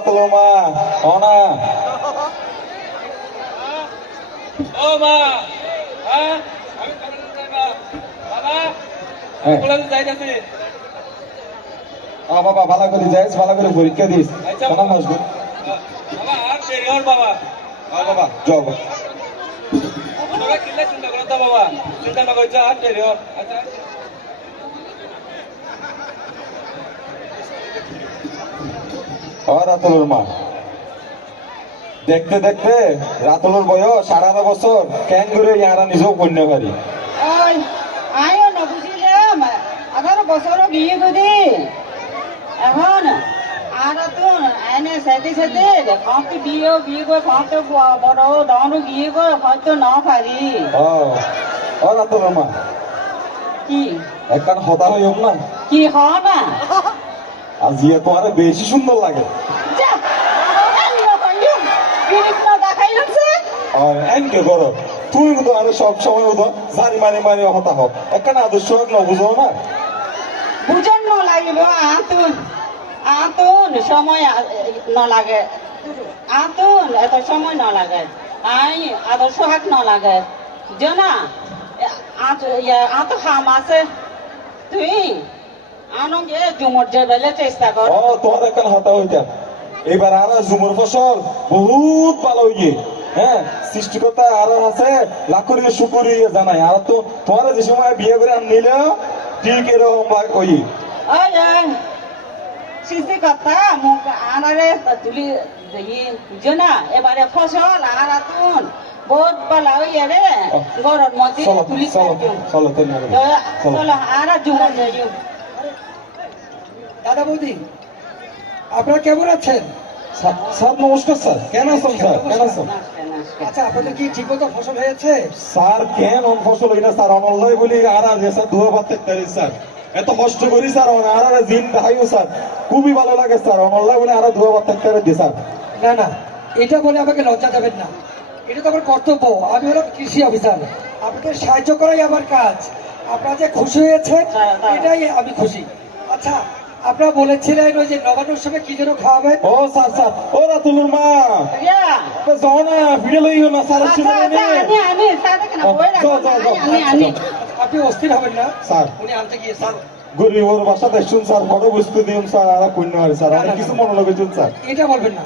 রাতুলের মা অনা ও মা হ্যাঁ আমি কলেজে যাইবা বাবা আমি কলেজে যাইতাছি বাবা ভালো করে যাইস ভালো করে পরীক্ষা দিস আচ্ছা কেমন আসবে বাবা আর দেরি হল বাবা বাবা যাও তোমরা কিল্লা চিন্তা করো তো বাবা চিন্তা না করছো আর দেরি হল আচ্ছা রাতুলের মা দেখতে দেখতে রাতুলের বয়স 18 বছর কেন করে ইয়ারা নিজেও কন্যা পারি ওই আয়ও না বুঝিলাম 18 বছরও বিয়ে করে এখন আর তো এনে সাথে সাথে কত বিয়ে করে কত বড় দাঁড়ো বিয়ে করে হয়তো না পারি রাতুলের মা কি একখান হতা হইম না কি হ না আর জিয়া তোমার বেশি সুন্দর লাগে যা দেখাইলাম এনকে করো তুমি তো আরো সব সময় উদো জারি মারি মারি হতা হোক একখান আদর্শ হোক না বুঝো না বুঝন ন লাগিব আতুন আতুন সময় ন লাগে আতুন এত সময় ন লাগে আই আদর্শ হাক ন লাগে জানা আত খাম আছে তুই আনগে জুমর যাবেলে চেষ্টা কর তোমার একখান হতা হইতাম এবার আর জুমুর ফসল বহুত ভালো হইয়ে হ্যাঁ সৃষ্টিকর্তা আরো আছে লাখরিয়ে শুকুরিয়ে জানাই আর তো তোমার যে সময় বিয়ে করে আন নিলে ঠিক এরকম ওই ওই সৃষ্টি কথা মুখ আনারে তুলি দেখি জানা এবারে ফসল আর আতুন বহুত ভালো হইয়ে রে গরম মধ্যে চলো তুলি চলো চলো চলো আর জুমর যাইও দাদা বৌদি আপনারা কেমন আছেন? স্যার নমস্কার স্যার কেন আছেন স্যার কেন আছেন আচ্ছা আপনাদের কি ঠিক মতো ফসল হয়েছে? স্যার কেন ফসল হই না স্যার অনলাই বলি আর আর স্যার দুয়া বাতে তারি স্যার এত কষ্ট করি স্যার আর আর জিন দেখাইও স্যার খুবই ভালো লাগে স্যার অনলাই বলে আর দুয়া বাতে তারি দি স্যার না না এটা বলে আমাকে লজ্জা দেবেন না, এটা তো আমার কর্তব্য। আমি হলো কৃষি অফিসার, আপনাদের সাহায্য করাই আমার কাজ। আপনারা যে খুশি হয়েছে এটাই আমি খুশি। আচ্ছা আপনারা বলেছিলেন ওই যে নবান্নর সময় কি যেন খাওয়াবেন? ও স্যার স্যার ও রাতুলুর মা যাও না ভিড়ে লইও না স্যার আপনি অস্থির হবেন না, স্যার উনি আনতে গিয়েছেন। গরিবর বাসা দেখুন স্যার বড় বস্তু দিন স্যার আর কন্যা স্যার অনেক কিছু মনে লাগেছেন স্যার। এটা বলবেন না,